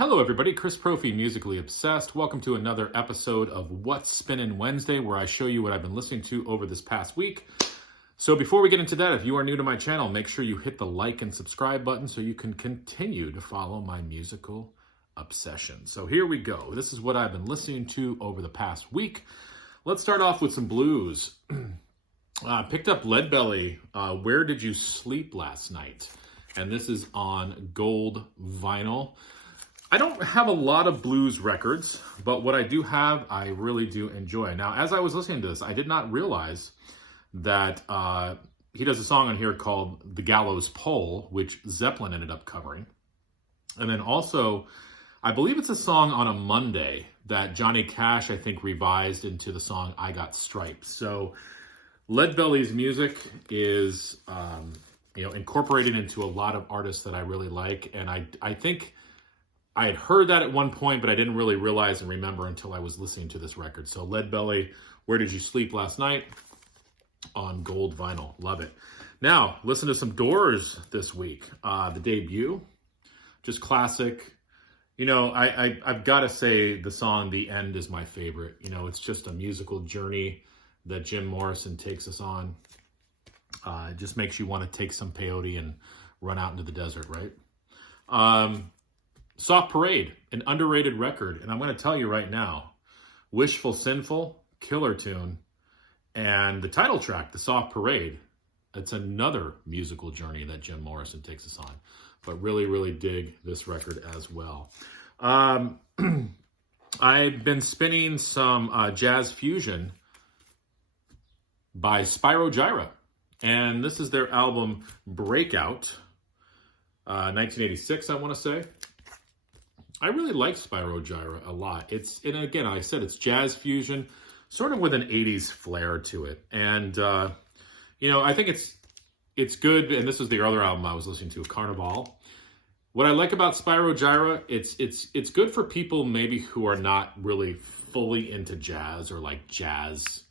Hello everybody, Chris Profi, Musically Obsessed. Welcome to another episode of What's Spinnin' Wednesday, where I show you what I've been listening to over this past week. So before we get into that, if you are new to my channel, make sure you hit the like and subscribe button so you can continue to follow my musical obsession. So here we go. This is what I've been listening to over the past week. Let's start off with some blues. Picked up Leadbelly, Where Did You Sleep Last Night? And this is on gold vinyl. I don't have a lot of blues records, but what I do have, I really do enjoy. Now, as I was listening to this, I did not realize that he does a song on here called The Gallows Pole, which Zeppelin ended up covering. And then also, I believe it's a song on a Monday that Johnny Cash, I think, revised into the song I Got Stripes. So Leadbelly's music is, incorporated into a lot of artists that I really like. And I think I had heard that at one point, but I didn't really realize and remember until I was listening to this record. So Leadbelly, Where Did You Sleep Last Night? On gold vinyl. Love it. Now, listen to some Doors this week. The debut, just classic. You know, I've got to say the song The End is my favorite. You know, it's just a musical journey that Jim Morrison takes us on. It just makes you want to take some peyote and run out into the desert, right? Soft Parade, an underrated record. And I'm going to tell you right now, Wishful Sinful, killer tune. And the title track, The Soft Parade, it's another musical journey that Jim Morrison takes us on. But really, really dig this record as well. I've been spinning some jazz fusion by Spyro Gyra. And this is their album Breakout, 1986, I want to say. I really like Spyro Gyra a lot. And again, like I said, it's jazz fusion, sort of with an 80s flair to it. And, I think it's good. And this was the other album I was listening to, Carnival. What I like about Spyro Gyra, it's good for people maybe who are not really fully into jazz or like jazz,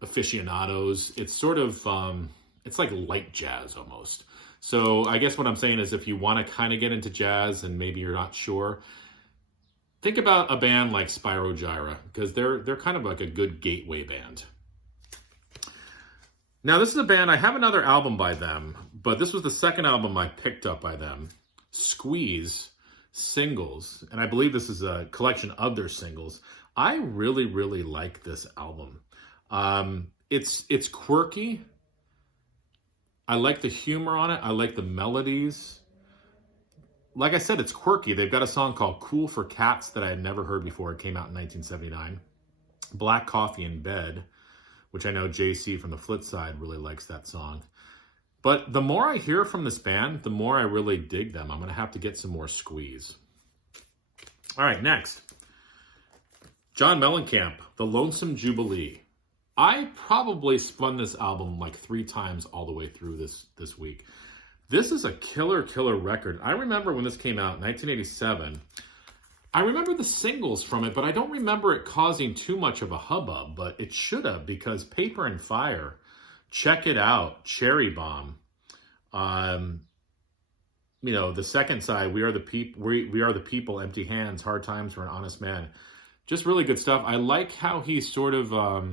aficionados. It's sort of, it's like light jazz almost. So I guess what I'm saying is if you want to kind of get into jazz and maybe you're not sure, think about a band like Spyro Gyra, because they're kind of like a good gateway band. Now, this is a band, I have another album by them, but this was the second album I picked up by them, Squeeze Singles, and I believe this is a collection of their singles. I really, really like this album. It's quirky. I like the humor on it. I like the melodies. Like I said, it's quirky. They've got a song called Cool for Cats that I had never heard before. It came out in 1979. Black Coffee in Bed, which I know JC from the Flit Side really likes that song. But the more I hear from this band, the more I really dig them. I'm going to have to get some more Squeeze. All right, next. John Mellencamp, The Lonesome Jubilee. I probably spun this album like 3 times all the way through this week. This is a killer record. I remember when this came out in 1987. I remember the singles from it, but I don't remember it causing too much of a hubbub, but it should have, because Paper and Fire, Check It Out, Cherry Bomb, the second side, We Are the People, Empty Hands, Hard Times for an Honest Man. Just really good stuff. I like how he sort of,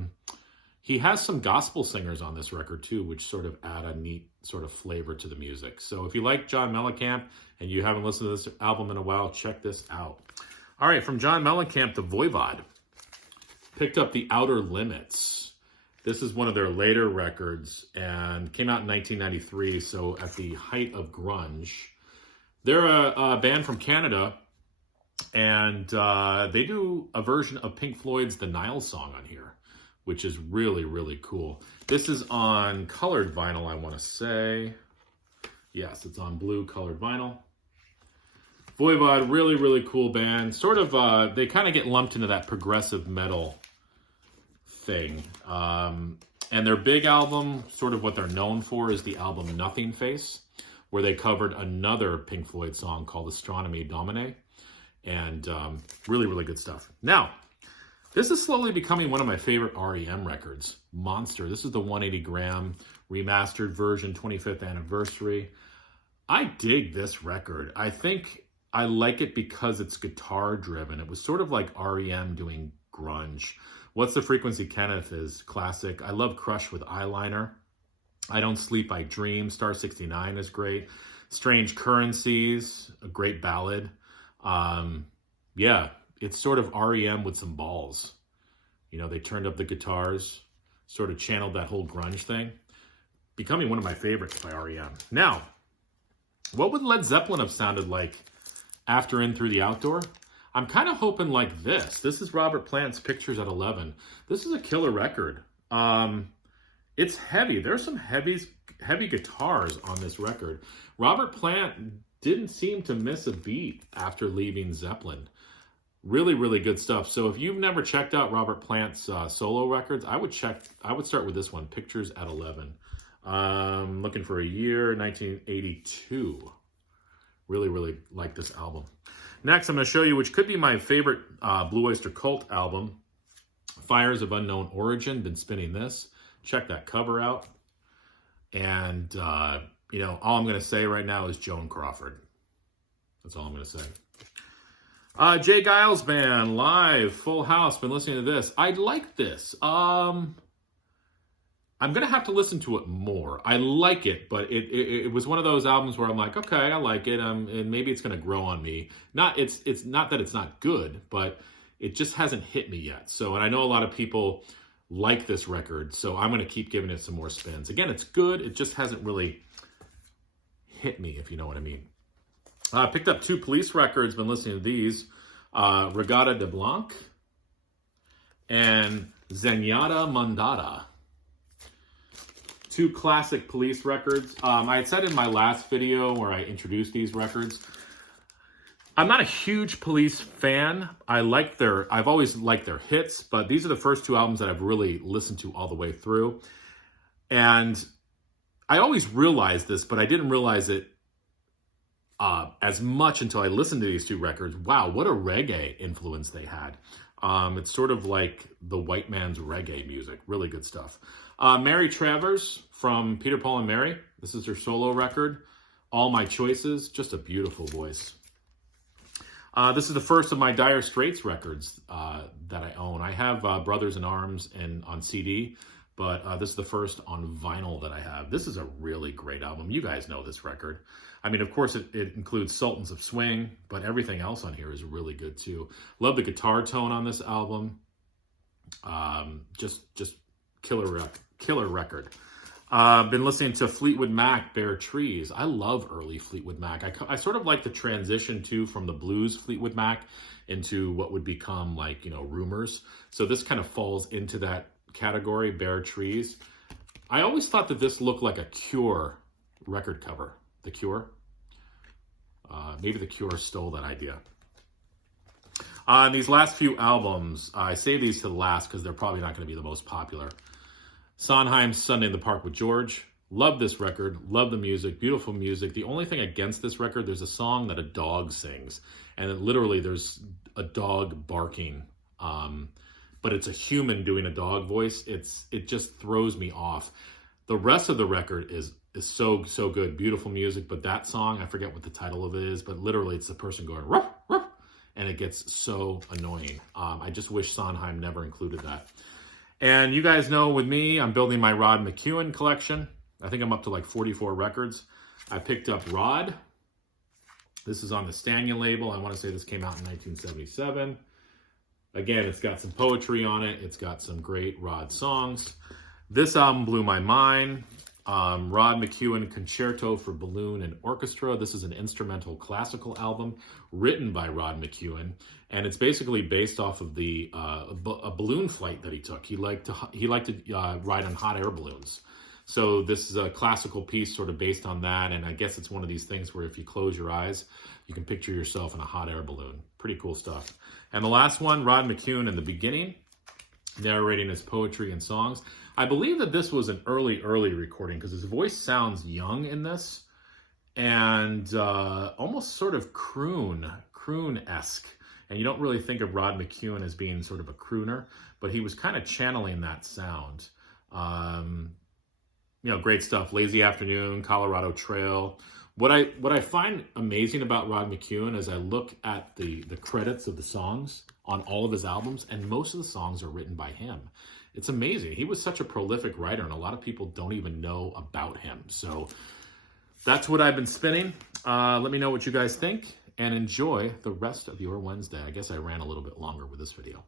he has some gospel singers on this record too, which sort of add a neat sort of flavor to the music. So if you like John Mellencamp and you haven't listened to this album in a while, check this out. All right, from John Mellencamp, The Voivod. Picked up The Outer Limits. This is one of their later records and came out in 1993, so at the height of grunge. They're a band from Canada, and they do a version of Pink Floyd's The Nile Song on here, which is really, really cool. This is on colored vinyl, I want to say. Yes, it's on blue colored vinyl. Voivod, really, really cool band. Sort of, they kind of get lumped into that progressive metal thing. And their big album, sort of what they're known for, is the album Nothing Face, where they covered another Pink Floyd song called Astronomy Domine. And really, really good stuff. Now, this is slowly becoming one of my favorite REM records, Monster. This is the 180 gram remastered version, 25th anniversary. I dig this record. I think I like it because it's guitar driven. It was sort of like REM doing grunge. What's the Frequency, Kenneth is classic. I love Crush with Eyeliner. I Don't Sleep, I Dream. Star 69 is great. Strange Currencies, a great ballad. Yeah, it's sort of REM with some balls. You know, they turned up the guitars, sort of channeled that whole grunge thing. Becoming one of my favorites by REM. Now, what would Led Zeppelin have sounded like after In Through the Outdoor? I'm kind of hoping like this. This is Robert Plant's Pictures at 11. This is a killer record. It's heavy. There's some heavy guitars on this record. Robert Plant didn't seem to miss a beat after leaving Zeppelin. Really, really good stuff. So if you've never checked out Robert Plant's solo records, I would start with this one, Pictures at 11. Looking for a year, 1982. Really, really like this album. Next, I'm going to show you, which could be my favorite Blue Oyster Cult album, Fires of Unknown Origin. Been spinning this. Check that cover out. And, you know, all I'm going to say right now is Joan Crawford. That's all I'm going to say. Jay Giles Band, live, full house. Been listening to this. I like this. I'm going to have to listen to it more. I like it, but it was one of those albums where I'm like, okay, I like it, and maybe it's going to grow on me. It's not that it's not good, but it just hasn't hit me yet. So, and I know a lot of people like this record, so I'm going to keep giving it some more spins. Again, it's good. It just hasn't really hit me, if you know what I mean. I picked up 2 Police records, been listening to these. Regata de Blanc and Zenyatta Mondada. 2 classic Police records. I had said in my last video where I introduced these records, I'm not a huge Police fan. I've always liked their hits, but these are the first 2 albums that I've really listened to all the way through. And I always realized this, but I didn't realize it as much until I listened to these 2 records. Wow, what a reggae influence they had. It's sort of like the white man's reggae music. Really good stuff. Mary Travers from Peter, Paul, and Mary. This is her solo record. All My Choices. Just a beautiful voice. This is the first of my Dire Straits records that I own. I have Brothers in Arms on CD, but this is the first on vinyl that I have. This is a really great album. You guys know this record. I mean, of course, it includes Sultans of Swing, but everything else on here is really good too. Love the guitar tone on this album. Just killer record. Been listening to Fleetwood Mac, Bare Trees. I love early Fleetwood Mac. I sort of like the transition too from the blues Fleetwood Mac into what would become like, you know, Rumors. So this kind of falls into that category, Bare Trees. I always thought that this looked like a Cure record cover. The Cure. Maybe The Cure stole that idea. On these last few albums, I save these to the last because they're probably not going to be the most popular. Sondheim's Sunday in the Park with George. Love this record. Love the music. Beautiful music. The only thing against this record, there's a song that a dog sings. And it, literally, there's a dog barking. But it's a human doing a dog voice. It just throws me off. The rest of the record is so good. Beautiful music. But that song, I forget what the title of it is. But literally, it's the person going, ruff, ruff. And it gets so annoying. I just wish Sondheim never included that. And you guys know with me, I'm building my Rod McEwen collection. I think I'm up to like 44 records. I picked up Rod. This is on the Stania label. I want to say this came out in 1977. Again, it's got some poetry on it. It's got some great Rod songs. This album blew my mind. Rod McEwen Concerto for Balloon and Orchestra. This is an instrumental classical album written by Rod McEwen, and it's basically based off of a balloon flight that he took. He liked to ride on hot air balloons. So this is a classical piece sort of based on that, and I guess it's one of these things where if you close your eyes, you can picture yourself in a hot air balloon. Pretty cool stuff. And the last one, Rod McEwen in the beginning, narrating his poetry and songs. I believe that this was an early recording because his voice sounds young in this and almost sort of croon-esque. And you don't really think of Rod McEwen as being sort of a crooner, but he was kind of channeling that sound. You know, great stuff. Lazy Afternoon, Colorado Trail, What I find amazing about Rod McKuen is I look at the credits of the songs on all of his albums, and most of the songs are written by him. It's amazing. He was such a prolific writer, and a lot of people don't even know about him. So that's what I've been spinning. Let me know what you guys think, and enjoy the rest of your Wednesday. I guess I ran a little bit longer with this video.